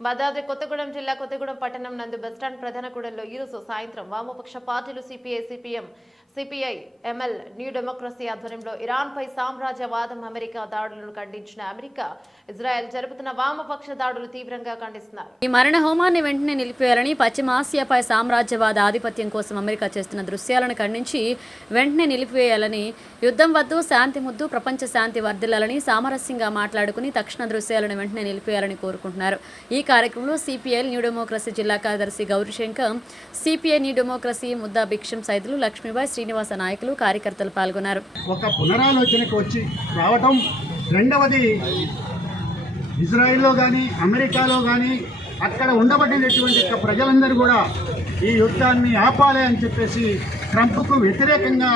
భద్రాద్రి కొత్తగూడెం జిల్లా కొత్తగూడెం పట్టణం నందు బస్టాండ్ ప్రధాన కూడలిలో ఈరోజు సాయంత్రం వామపక్ష పార్టీలు CPI CPM CPI ML new democracy ఆధ్వర్యంలో ఇరాన్పై సామ్రాజ్యవాదం అమెరికా దాడులను ఖండించిన అమెరికా ఇజ్రాయెల్ జరుపుతున్న వామపక్ష దాడులు తీవ్రంగా ఖండిస్తున్నారు. ఈ మరణ హోమాన్ని వెంటనే నిలిపేయాలని పశ్చిమాసియాపై సామ్రాజ్యవాద ఆధిపత్యం కోసం అమెరికా చేస్తున్న దృశ్యాలను ఖండించి వెంటనే నిలిపివేయాలని యుద్ధం వద్దు శాంతి ముద్దు ప్రపంచ శాంతి వర్ధిల్లాలని సామరస్యంగా మాట్లాడుకుని తక్షణ దృశ్యాలను వెంటనే నిలిపేయాలని కోరుకుంటున్నారు. ఈ కార్యక్రమంలో సిపిఎల్ న్యూ డెమోక్రసీ జిల్లా కార్యదర్శి Gauri Shankar CPI new democracy Mudda Bhiksham Saidulu Lakshmibai Srinivasa నాయకులు కార్యకర్తలు పాల్గొన్నారు. ఒక పునరాలోచనకు వచ్చి రావటం రెండవది ఇజ్రాయిల్లో కానీ అమెరికాలో కానీ అక్కడ ఉండబడినటువంటి ప్రజలందరూ కూడా ఈ యుద్ధాన్ని ఆపాలి అని చెప్పేసి ట్రంప్కు వ్యతిరేకంగా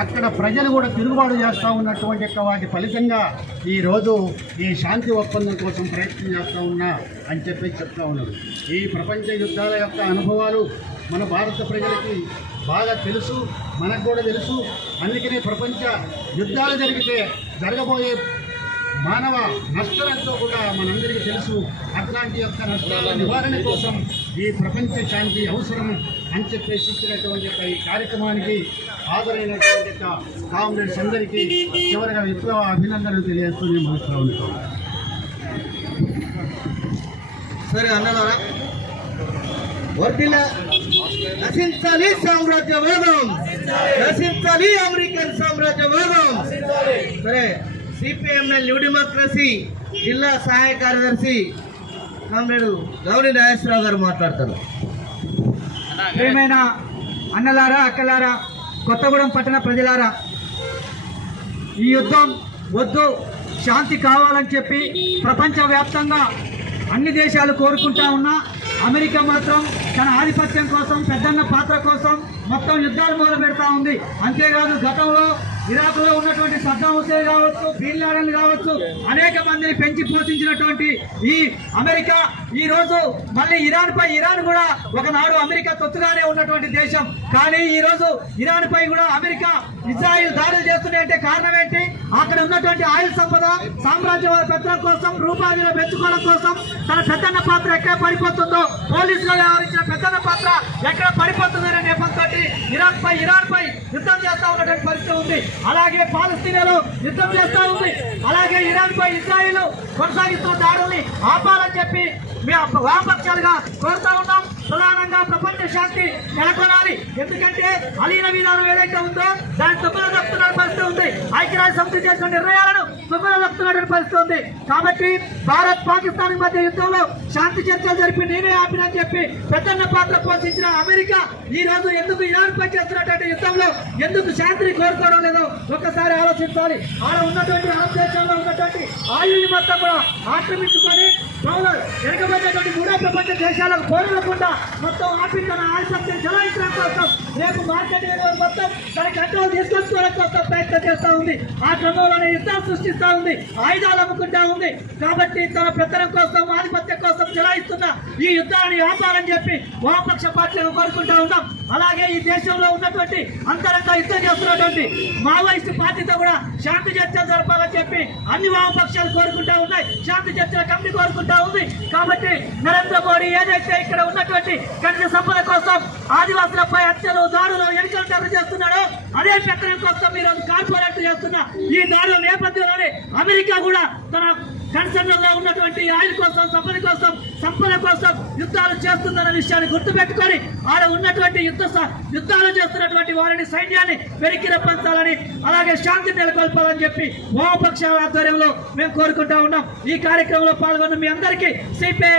అక్కడ ప్రజలు కూడా తిరుగుబాటు చేస్తూ ఉన్నటువంటి యొక్క వాటి ఫలితంగా ఈరోజు ఈ శాంతి ఒప్పందం కోసం ప్రయత్నం చేస్తూ ఉన్నా అని చెప్పి చెప్తా ఉన్నారు ఈ ప్రపంచ యుద్ధాల యొక్క అనుభవాలు మన భారత ప్రజలకి బాగా తెలుసు మనకు కూడా తెలుసు. అందుకనే ప్రపంచ యుద్ధాలు జరిగితే జరగబోయే మానవ నష్టాలతో కూడా మనందరికీ తెలుసు. అట్లాంటి యొక్క నష్టాల నివారణ కోసం ఈ ప్రపంచ శాంతి అవసరం అని చెప్పేసి ఇచ్చినటువంటి ఈ కార్యక్రమానికి హాజరైనటువంటి యొక్క కాంగ్రెస్ అందరికీ చివరిగా విప్లవ అభినందనలు తెలియజేస్తూనే మనసులో సరే అన్నదారా వర్దిల్ల నశించాలి సామ్రాజ్యవాదం. నశించాలి అమెరికన్ సామ్రాజ్యవాదం. సరే సిపిఎంఎల్ న్యూ డెమోక్రసీ జిల్లా సహాయ కార్యదర్శి కామ్రేడు గౌరీ నాగేశ్వరరావు గారు మాట్లాడతారు. ప్రేమైన అన్నలారా అక్కలారా కొత్తగూడెం పట్టణ ప్రజలారా ఈ యుద్ధం వద్దు శాంతి కావాలని చెప్పి ప్రపంచవ్యాప్తంగా అన్ని దేశాలు కోరుకుంటా ఉన్నా అమెరికా మాత్రం తన ఆధిపత్యం కోసం పెద్దన్న పాత్ర కోసం మొత్తం యుద్ధాలు మొదలు పెడతా ఉంది. అంతేకాదు గతంలో ఇరాక్లో ఉన్నటువంటి సద్దాం హుసేన్ కావచ్చు బిన్ కావచ్చు అనేక మందిని పెంచి పోషించినటువంటి ఈ అమెరికా. ఈ రోజు మళ్ళీ ఇరాన్ పై ఇరాన్ కూడా ఒకనాడు అమెరికా తొత్తుగానే ఉన్నటువంటి దేశం. కానీ ఈ రోజు ఇరాన్ పై కూడా అమెరికా ఇజ్రాయిల్ దాడులు చేస్తున్నాయంటే కారణం ఏంటి? అక్కడ ఉన్నటువంటి ఆయుధ సంపద సామ్రాజ్యవాద పెద్దల కోసం రూపాయలు పెంచుకోవడం కోసం తన పెద్దన్న పాత్ర ఎక్కడ పడిపోతుందో పోలీసులు వ్యవహరించిన పెద్దన్న పాత్ర ఎక్కడ పడిపోతుందనే నేపథ్యంతో ఇరాన్ పై ఇరాన్ పై ఉన్నటువంటి పరిస్థితి ఉంది. అలాగే పాలస్తీనాలో యుద్ధం చేస్తా ఉంది. అలాగే ఇరాన్ పై ఇజ్రాయిల్ కొనసాగిస్తున్న దాడుల్ని ఆపాలని చెప్పి మేము వామపక్షాలుగా కోరుతా ఉన్నాం. ప్రధానంగా ప్రపంచ శాంతి నెలకొనాలి. ఎందుకంటే అలీన విధానం ఏదైతే ఉందో దాన్ని తొమ్మిది తప్పుతున్న పరిస్థితి ఉంది. ఐక్యరాజ్య సమితి చేసిన నిర్ణయాలను తొమ్మిది పరిస్థితి ఉంది కాబట్టి భారత్ పాకిస్తాన్ మధ్య యుద్ధంలో శాంతి చర్చలు జరిపి నేనే ఆపినని చెప్పి పెద్దన్న పాత్ర పోషించిన అమెరికా ఈ రోజు ఎందుకు ఇరాన్ పై చేస్తున్నటువంటి యుద్ధంలో ఎందుకు శాంతిని కోరుకోవడం లేదో ఒక్కసారి ఆలోచించాలి. ఆడ ఉన్నటువంటి ఆ ఉన్నటువంటి ఆయుధ మొత్తం కూడా ఆక్రమించుకొని పౌరులు వెనుకబడినటువంటి మూడో ప్రపంచ దేశాలకు పోరాడకుండా మొత్తం ఆపి తన ఆధిపత్యం చెలాయించడం కోసం రేపు మార్కెట్ మొత్తం తన కంట్రోల్ తీసుకొచ్చుకోవడం కోసం ప్రయత్నం చేస్తూ ఉంది. ఆ క్రమంలోనే యుద్ధాలు చేస్తా ఉంది ఆయుధాలు అమ్ముకుంటా ఉంది. కాబట్టి తన పెత్తనం కోసం ఆధిపత్యం కోసం చెలాయిస్తున్న ఈ యుద్ధాన్ని ఆపాలని చెప్పి వామపక్ష పార్టీలను కోరుకుంటా ఉన్నాం. అలాగే ఈ దేశంలో ఉన్నటువంటి అంతరంగా యుద్ధం చేస్తున్నటువంటి మావోయిస్టు పార్టీతో కూడా శాంతి చర్చలు జరపాలని చెప్పి అన్ని వామపక్షాలు కోరుకుంటా ఉన్నాయి. శాంతి చర్చల కమిటీ కోరుకుంటా ఉంది. కాబట్టి నరేంద్ర మోడీ ఏదైతే ఇక్కడ ఉన్నటువంటి కంటి సంపద కోసం ఆదివాసులపై హత్యలు దారులు ఎన్కౌంటర్లు చేస్తున్నాడో అదే పెత్తనం కోసం మీరు కార్పొరేట్ చేస్తున్న ఈ దాడుల నేపథ్యంలోనే అమెరికా కూడా తన కన్సర్న్లో ఉన్నటువంటి ఆయిల్ కోసం సంపద కోసం సంపద కోసం యుద్ధాలు చేస్తుందన్న విషయాన్ని గుర్తుపెట్టుకొని ఆడ ఉన్నటువంటి యుద్ధ యుద్ధాలు చేస్తున్నటువంటి వారిని సైన్యాన్ని వెనక్కి రప్పించాలని అలాగే శాంతి నెలకొల్పాలని చెప్పి వామపక్ష ఆధ్వర్యంలో మేము కోరుకుంటా ఉన్నాం. ఈ కార్యక్రమంలో పాల్గొన్న మీ అందరికీ సిపిఐ